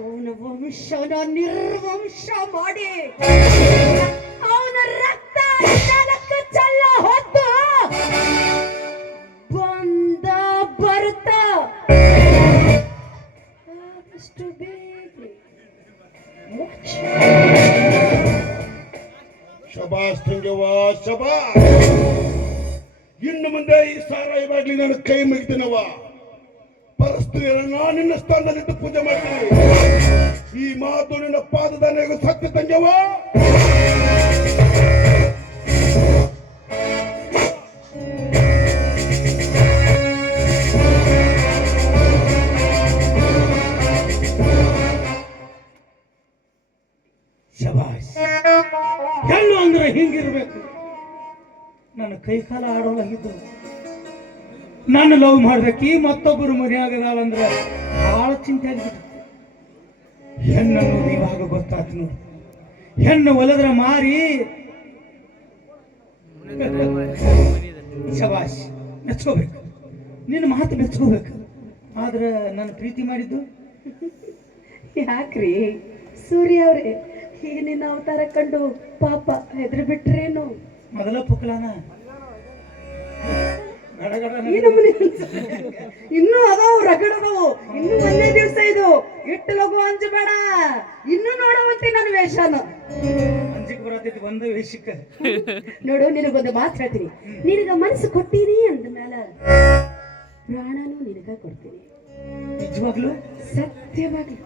ಅವನ ವಂಶನ ನಿರ್ವಂಶ ಮಾಡಿ ಅವನ ರಕ್ತ ನೆಲಕ್ಕೆ ಚೆಲ್ಲ ಹೊತ್ತು ಬಂದ ಬರ್ತ ಅಷ್ಟು ಬೇಗ ಶಬಾಸ್ ತಂಗವ್ವ ಶಬಾಸ್. ಇನ್ನು ಮುಂದೆ ಈ ಸಾರಾಯಿವಾಗ್ಲಿ ನಾನು ಕೈ ಮುಗಿತೀನವ್ವ. ಪರಸ್ತ್ರೀಯರನ್ನ ನಿನ್ನ ಸ್ಥಾನದಲ್ಲಿಟ್ಟು ಪೂಜೆ ಮಾಡ್ತೀನಿ. ಈ ಮಾತು ನಿನ್ನ ಪಾದದಾನೆಗೂ ಸತ್ಯ ತಂಗವ್ವ. ಶಬಾಷ್. ಹೆಣ್ಣು ಅಂದ್ರೆ ಹಿಂಗಿರ್ಬೇಕು. ನನ್ನ ಕೈ ಕಾಲ ಆಡೋಲಾಗಿದ್ದು ನಾನು ಲವ್ ಮಾಡ್ಬೇಕಿ ಮತ್ತೊಬ್ಬರು ಮನೆಯಾಗದಾಳಂದ್ರೆ ಬಹಳ ಚಿಂತೆ ಆಗ್ಬಿಟ್ಟು. ಹೆಣ್ಣನ್ನು ಇವಾಗ ಗೊತ್ತಾಯ್ತು ನೋಡು. ಹೆಣ್ಣು ಒಲದ್ರ ಮಾರಿ. ಶಬಾಷ್, ಮೆಚ್ಕೋಬೇಕು. ನಿನ್ನ ಮಾತು ಮೆಚ್ಕೋಬೇಕು. ಆದ್ರೆ ನಾನು ಪ್ರೀತಿ ಮಾಡಿದ್ದು ಯಾಕ್ರಿ ಸೂರ್ಯ ಅವ್ರೆ, ಈಗ ನಿನ್ನ ಅವತಾರ ಕಂಡು ಪಾಪ ಹೆದರಿ ಬಿಟ್ರೇನು? ಮೊದಲ ಪುಕ್ಲಾನ ಇನ್ನು ಅದಾವು ರಗಡದವು. ಇನ್ನು ಒಂದೇ ದಿವಸ ಇದು. ಇಟ್ಟು ಲಗು ಅಂಜಬೇಡ. ಇನ್ನು ನೋಡವಂತೆ ನನ್ನ ವೇಷನ. ಅಂಜಿಕ್ ಬರತೈತಿ ಒಂದ ವೇಷಕ್ಕ. ನೋಡು, ನಿನಗೊಂದು ಮಾತು ಹೇಳ್ತೀನಿ. ನಿನಗ ಮನಸ್ಸು ಕೊಟ್ಟಿನಿ ಅಂದ ಮೇಲೆ ಪ್ರಾಣನೂ ನಿನಗ ಕೊಡ್ತೀನಿ. ನಿಜವಾಗ್ಲು ಸತ್ಯವಾಗ್ಲು.